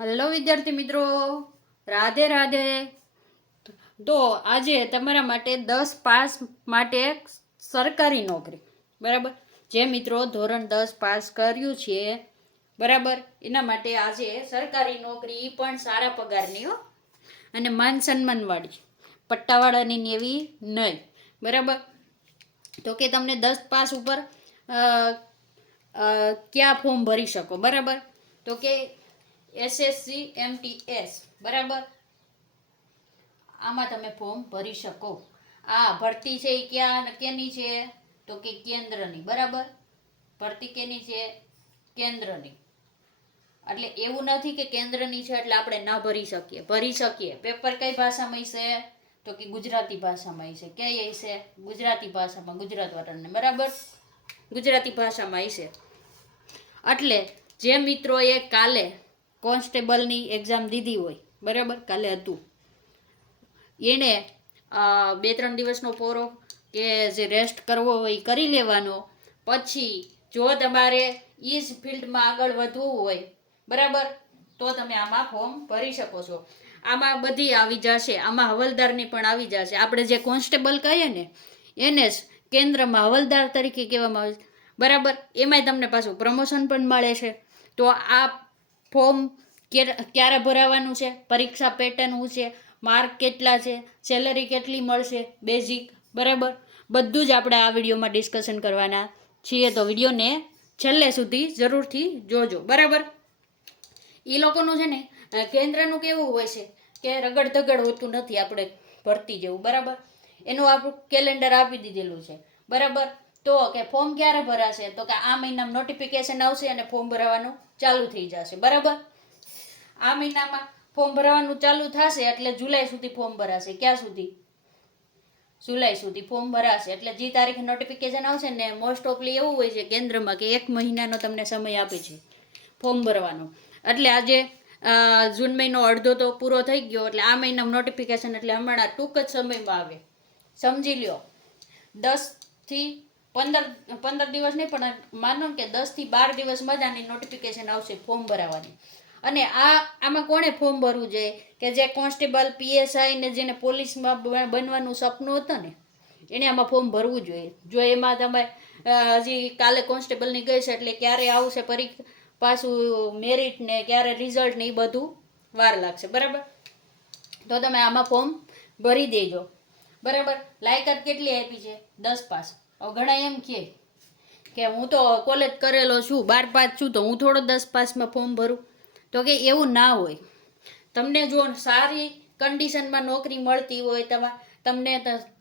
Hello વિદ્યાર્થી મિત્રો, રાધે રાધે. તો આજે તમારા માટે 10 પાસ માટે સરકારી નોકરી, બરાબર, જે મિત્રો ધોરણ 10 પાસ કર્યું છે, બરાબર, એના માટે આજે સરકારી નોકરી પણ સારા પગારની હો, અને માન સન્માનવાળી, પટ્ટાવાળાની એવી નહીં, બરાબર. તો કે તમને 10 પાસ ઉપર ક્યાં ફોર્મ ભરી શકો, બરાબર. તો કે SSC MTS, બરાબર, આમાં તમે ફોર્મ ભરી શકો. આ ભરતી છે એ ક્યાં કેની છે? તો કે કેન્દ્રની, બરાબર. ભરતી કેની છે? કેન્દ્રની. એટલે એવું નથી કે કેન્દ્રની છે એટલે આપણે ના ભરી શકીએ. પેપર કઈ ભાષામાં છે? તો કે ગુજરાતી ભાષામાં છે. કઈ છે? ગુજરાતી ભાષામાં, ગુજરાત વાળાને, બરાબર, ગુજરાતી ભાષામાં છે. એટલે જે મિત્રોએ કાલે કોન્સ્ટેબલની એક્ઝામ દીધી હોય, બરાબર, કાલે હતું, એણે 2-3 દિવસનો પોરો કે જે રેસ્ટ કરવો હોય એ કરી લેવાનો. પછી જો તમારે એ જ ફિલ્ડમાં આગળ વધવું હોય, બરાબર, તો તમે આમાં ફોર્મ ભરી શકો છો. આમાં બધી આવી જશે. આમાં હવલદારની પણ આવી જશે. આપણે જે કોન્સ્ટેબલ કહીએ ને એને જ કેન્દ્રમાં હવલદાર તરીકે કહેવામાં આવે છે, બરાબર. એમાંય તમને પાછું પ્રમોશન પણ મળે છે. તો આ ફોર્મ ક્યારે ભરાવાનું છે, પરીક્ષા પેટર્ન શું છે, માર્ક કેટલા છે, સેલરી કેટલી મળશે, બેઝિક, બરાબર, બધું જ આપણે આ વિડીયોમાં ડિસ્કશન કરવાના છીએ. તો વિડીયોને છેલ્લે સુધી જરૂરથી જોજો, બરાબર. એ લોકોનું છે ને કેન્દ્રનું કેવું હોય છે કે રગડ ધગડ હોતું નથી આપણે ભરતી જેવું, બરાબર. એનું આપણું કેલેન્ડર આપી દીધેલું છે, બરાબર. તો કે ફોર્મ ક્યારે ભરાશે? તો કે આ મહિનામાં નોટિફિકેશન આવશે અને ફોર્મ ભરવાનું ચાલુ થઈ જશે, બરાબર. આ મહિનામાં ફોર્મ ભરવાનું ચાલુ થશે એટલે જુલાઈ સુધી ફોર્મ ભરાશે. ક્યાં સુધી? જુલાઈ સુધી ફોર્મ ભરાશે. એટલે જે તારીખે નોટિફિકેશન આવશે ને, મોસ્ટ ઓફલી એવું હોય છે કેન્દ્રમાં કે 1 મહિનાનો તમને સમય આપે છે ફોર્મ ભરવાનો. એટલે આજે જૂન મહિનો અડધો તો પૂરો થઈ ગયો. એટલે આ મહિનામાં નોટિફિકેશન એટલે હમણાં ટૂંક જ સમયમાં આવે. સમજી લ્યો 10-15 દિવસ નહીં, પણ માનો કે 10-12 દિવસમાં જ આની નોટિફિકેશન આવશે ફોર્મ ભરાવાની. અને આમાં કોણે ફોર્મ ભરવું જોઈએ? કે જે કોન્સ્ટેબલ, PSI ને જેને પોલીસમાં બનવાનું સપનું હતું ને, એને આમાં ફોર્મ ભરવું જોઈએ. જો એમાં તમે હજી કાલે કોન્સ્ટેબલની ગઈ છે એટલે ક્યારે આવશે પરીક્ષા, પાછું મેરિટ ને ક્યારે રિઝલ્ટ ને એ બધું વાર લાગશે, બરાબર. તો તમે આમાં ફોર્મ ભરી દેજો, બરાબર. લાયકાત કેટલી આપી છે? 10 પાસ. હવે ઘણા એમ કે હું તો કોલેજ કરેલો છું, 12 પાસ છું, તો હું થોડો 10 પાસમાં ફોર્મ ભરું. તો કે એવું ના હોય. તમને જો સારી કન્ડિશનમાં નોકરી મળતી હોય, તમને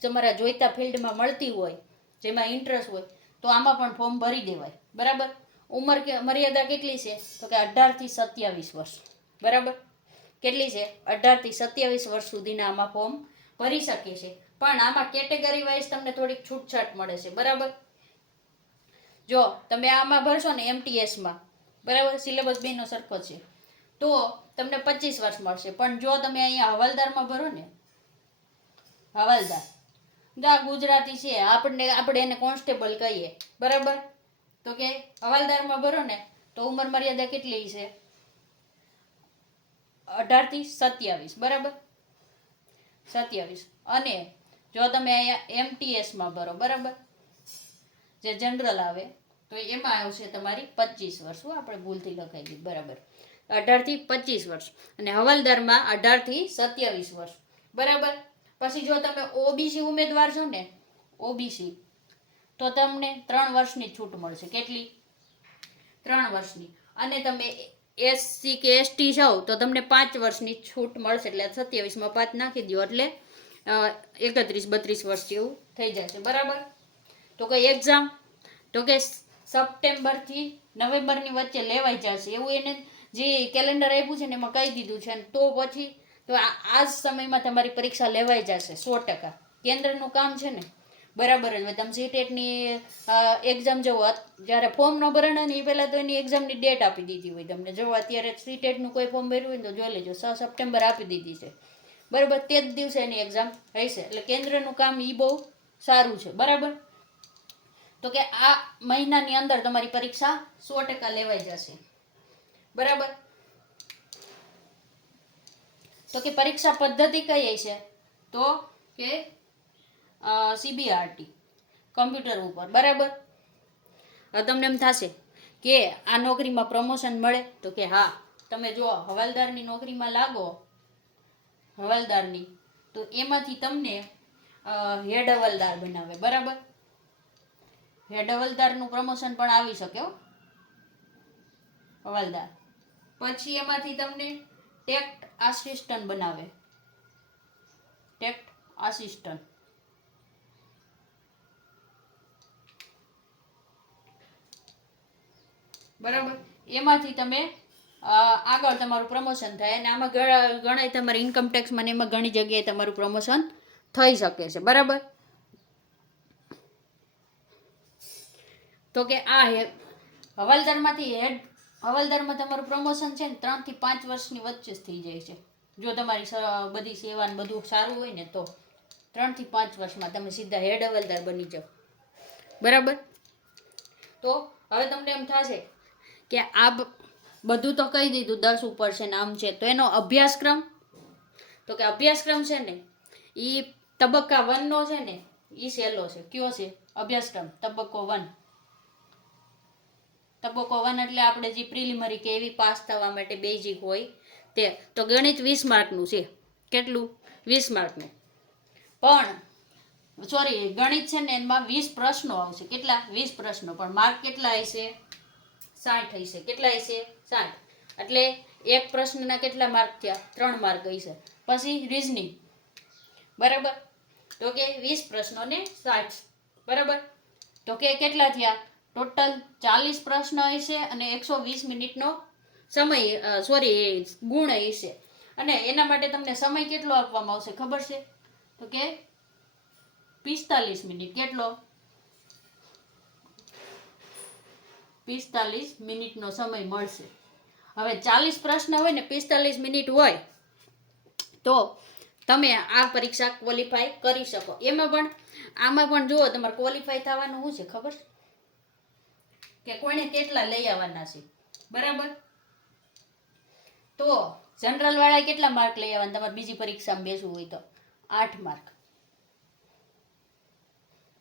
તમારા જોઈતા ફિલ્ડમાં મળતી હોય, જેમાં ઇન્ટરેસ્ટ હોય, તો આમાં પણ ફોર્મ ભરી દેવાય, બરાબર. ઉંમર મર્યાદા કેટલી છે? તો કે 18 થી 27 વર્ષ, બરાબર. કેટલી છે? 18 થી 27 વર્ષ સુધીના આમાં ફોર્મ ભરી શકે છે. પણ આમાં કેટેગરી વાઇઝ તમને થોડીક છૂટછાટ મળે છે, બરાબર. જો તમે આમાં ભરશો ને MTSમાં, બરાબર, સિલેબસ બેનો સરખો છે, તો તમને 25 વર્ષ મળશે. પણ જો તમે અહીંયા હવાલદારમાં ભરો ને, હવાલદાર ગુજરાતી છે, આપણે એને કોન્સ્ટેબલ કહીએ, બરાબર. તો કે હવાલદારમાં ભરો ને તો ઉંમર મર્યાદા કેટલી છે? 18 થી 27, બરાબર, 27. અને જો તમે અહીંયા MTSમાં ભરો, બરાબર, જે જનરલ આવે, તો એમાં આવશે તમારી 25 વર્ષ. આપણે ભૂલથી લખાઈ ગઈ, બરાબર, 18 થી 25 વર્ષ. અને હવાલદારમાં 18 થી 27 વર્ષ, બરાબર. પછી જો તમે OBC ઉમેદવાર છો ને, OBC, તો તમને 3 વર્ષની છૂટ મળશે. કેટલી? 3 વર્ષની. અને તમે SC કે ST છો તો તમને 5 વર્ષની છૂટ મળશે. એટલે 27માં 5 નાખી દો એટલે 31-32 વર્ષ જેવું થઈ જશે, બરાબર. તો કઈ એક્ઝામ? તો કે સપ્ટેમ્બરથી નવેમ્બરની વચ્ચે લેવાઈ જશે, એવું એને જે કેલેન્ડર આપ્યું છે ને એમાં કહી દીધું છે. તો પછી તો આ જ સમયમાં તમારી પરીક્ષા લેવાઈ જશે 100%. કેન્દ્રનું કામ છે ને, બરાબર જ હોય. તમે CTETની એક્ઝામ જવો, જ્યારે ફોર્મ ન ભરાણા ને એ પહેલાં તો એની એક્ઝામની ડેટ આપી દીધી હોય તમને. જો અત્યારે CTETનું કોઈ ફોર્મ ભર્યું હોય તો જોઈ લેજો, 6 સપ્ટેમ્બર આપી દીધી છે, બરાબર. તે જ દિવસે એની એક્ઝામ રહેશે. એટલે કેન્દ્રનું કામ એ બહુ સારું છે, બરાબર. તો કે આ મહિનાની અંદર તમારી પરીક્ષા 100% લેવાઈ જશે, બરાબર. તો કે પરીક્ષા પદ્ધતિ કઈ છે? તો કે CBRT, કમ્પ્યુટર ઉપર, બરાબર. હવે તમને એમ થશે કે આ નોકરીમાં પ્રમોશન મળે? તો કે હા, તમે જો હવાલદારની નોકરીમાં લાગો, હવાલદારની, તો એમાંથી તમને હેડ હવાલદાર બનાવે, બરાબર. હેડ હવાલદારનું પ્રમોશન પણ આવી શકે હો, હવાલદાર. પછી એમાંથી તમને ટેક્ટ આસિસ્ટન્ટ બનાવે, ટેક્ટ આસિસ્ટન્ટ, બરાબર. એમાંથી તમે આગળ તમારું પ્રમોશન થાય અને આમાં ઘણા તમારે ઇન્કમ ટેક્સમાં ને એમાં ઘણી જગ્યાએ તમારું પ્રમોશન થઈ શકે છે, બરાબર. તો કે આ હવાલદારમાંથી હવાલદારમાં તમારું પ્રમોશન છે ને 3 થી 5 વર્ષની વચ્ચે જ થઈ જાય છે, જો તમારી બધી સેવા ને બધું સારું હોય ને તો 3 થી 5 વર્ષમાં તમે સીધા હેડ હવાલદાર બની જાઓ, બરાબર. તો હવે તમને એમ થશે કે આ બધું તો કહી દીધું, 10 ઉપર છે ને આમ છે, તો એનો અભ્યાસક્રમ, તો કે અભ્યાસક્રમ છે ને એ તબક્કા 1 નો છે ને એ સહેલો છે. કયો છે અભ્યાસક્રમ? તબક્કો 1. તબક્કો 1 એટલે આપણે જે પ્રિલિમરી કે એવી પાસ થવા માટે બેઝિક હોય તે. તો ગણિત 20 માર્કનું છે. કેટલું? 20 માર્કનું. પણ સોરી, ગણિત છે ને એમાં 20 પ્રશ્નો આવશે. કેટલા? 20 પ્રશ્નો. પણ માર્ક કેટલા હશે? 60 હશે. કેટલા હશે? 60. એટલે એક પ્રશ્નના કેટલા માર્ક થયા? 3 માર્ક હશે. પછી રીઝનિંગ, બરાબર. તો કે 20 પ્રશ્નો ને 60, બરાબર. તો કે કેટલા થયા? ટોટલ 40 પ્રશ્ન હશે અને 120 મિનિટનો સમય, સોરી, ગુણ હશે. અને એના માટે તમને સમય કેટલો આપવામાં આવશે ખબર છે? તો કે 45 મિનિટ. કેટલો? 45 મિનિટનો સમય મળશે. હવે 40 પ્રશ્ન હોય ને 45 મિનિટ હોય તો તમે આ પરીક્ષા ક્વોલિફાય કરી શકો. આમાં પણ જુઓ, તમારે ક્વોલિફાય થવાનું શું છે ખબર કે કોઈને કેટલા લઈ આવવાના છે, બરાબર. તો જનરલ વાળા કેટલા માર્ક લઈ આવવાના? તમારે બીજી પરીક્ષામાં બેસવું હોય તો 8 માર્ક,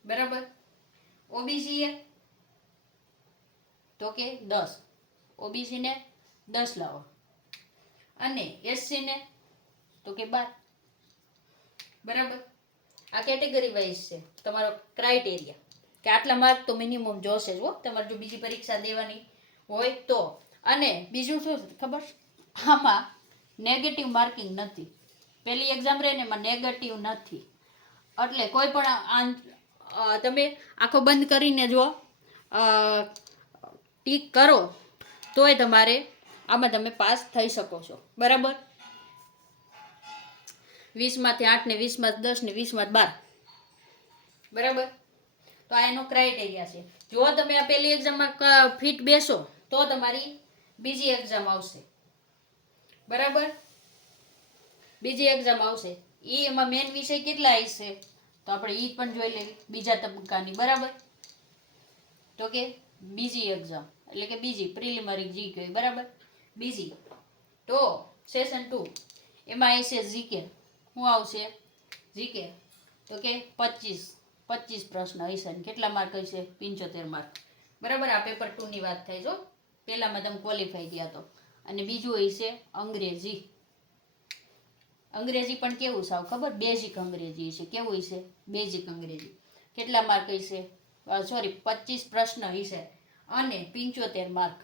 બરાબર. ઓબીસી તો કે 10, ઓબીસી ને 10 લાવો, અને એસસી ને તો કે 12, બરાબર. આ કેટેગરી વાઇઝ છે તમારો ક્રાઇટેરિયા કે આટલા માર્ક તો મિનિમમ જોશે જ હો, તમારે જો બીજી પરીક્ષા દેવાની હોય તો. અને બીજું શું ખબર? આમાં નેગેટિવ માર્કિંગ નથી. પેલી એક્ઝામ રહે ને એમાં નેગેટિવ નથી. એટલે કોઈ પણ તમે આંખો બંધ કરીને જો ટીક કરો તોય તમારે આમાં તમે પાસ થઈ શકો છો, બરાબર. 20 માંથી 8 ને 20 માંથી 10 ને 20 માંથી 12, બરાબર. તો આ એનો ક્રાઇટેરિયા છે. જો તમે આ પહેલી એક્ઝામમાં ફિટ બેસો તો તમારી બીજી એક્ઝામ આવશે, બરાબર. બીજી એક્ઝામ આવશે, એમાં મેન વિષય કેટલા હશે તો આપણે ઈ પણ જોઈ લેવી, બીજા તબક્કાની, બરાબર. તો કે બીજી એક્ઝામ એટલે કે બીજી પ્રિલિમરી જી કહેવાય, બરાબર. બીજી તો સેશન 2 એમાં હશે જીકે. શું આવશે? જીકે. તો કે 25 પ્રશ્ન હશે. કેટલા માર્ક હશે? 75 માર્ક, બરાબર. આ પેપર 2 ની વાત થાય જો, પહેલામાં તમે ક્વોલિફાઈ થયા તો. અને બીજું હશે અંગ્રેજી. અંગ્રેજી પણ કેવું સાવ ખબર? બેઝિક અંગ્રેજી હશે. કેવું હશે? બેઝિક અંગ્રેજી. કેટલા માર્ક હશે? સોરી, 25 પ્રશ્ન હશે અને 75 માર્ક.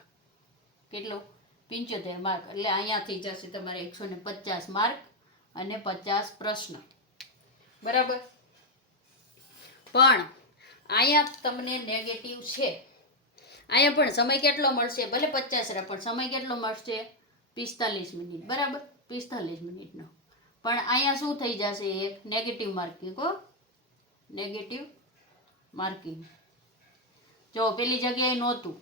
કેટલું? 75 માર્ક. એટલે અહીંયાથી જશે તમારે 150 માર્ક અને 50 પ્રશ્ન, બરાબર. પણ અહીંયા તમને નેગેટિવ છે. અહીંયા પણ સમય કેટલો મળશે? ભલે 50 રહે પણ સમય કેટલો મળશે? 45 મિનિટ, બરાબર. 45 મિનિટનો. પણ અહીંયા શું થઈ જશે? એક નેગેટિવ માર્કિંગ. Negative marking. જો પેલી જગ્યાએ નહોતું,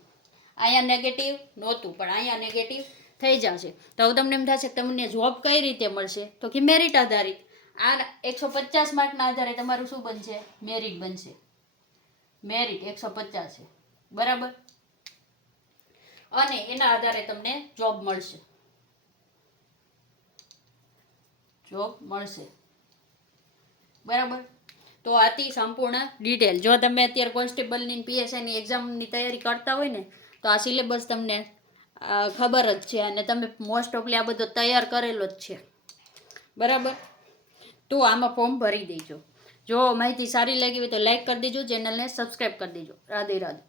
અહીંયા નેગેટિવ નહોતું, પણ અહીંયા નેગેટિવ થઈ જશે. તો હવે તમને એમ થશે તમને જોબ કઈ રીતે મળશે? તો કે મેરિટ આધારિત. આ 150 માર્કના આધારે તમારું શું બનશે? મેરિટ બનશે. મેરિટ 150 છે, બરાબર. અને એના આધારે તમને જોબ મળશે. જોબ મળશે. બરાબર. તો આથી સંપૂર્ણ ડિટેલ. જો તમે અત્યારે કોન્સ્ટેબલની પીએસઆઈની એક્ઝામની તૈયારી કરતા હોય ને તો આ સિલેબસ તમને ખબર જ છે અને તમે મોસ્ટ ઓફલી આ બધો તૈયાર કરેલો જ છે. બરાબર. તો આમાં ફોર્મ ભરી દેજો. જો માહિતી સારી લાગી હોય તો લાઈક કરી દેજો, ચેનલને સબસ્ક્રાઈબ કરી દેજો. રાધે રાધે.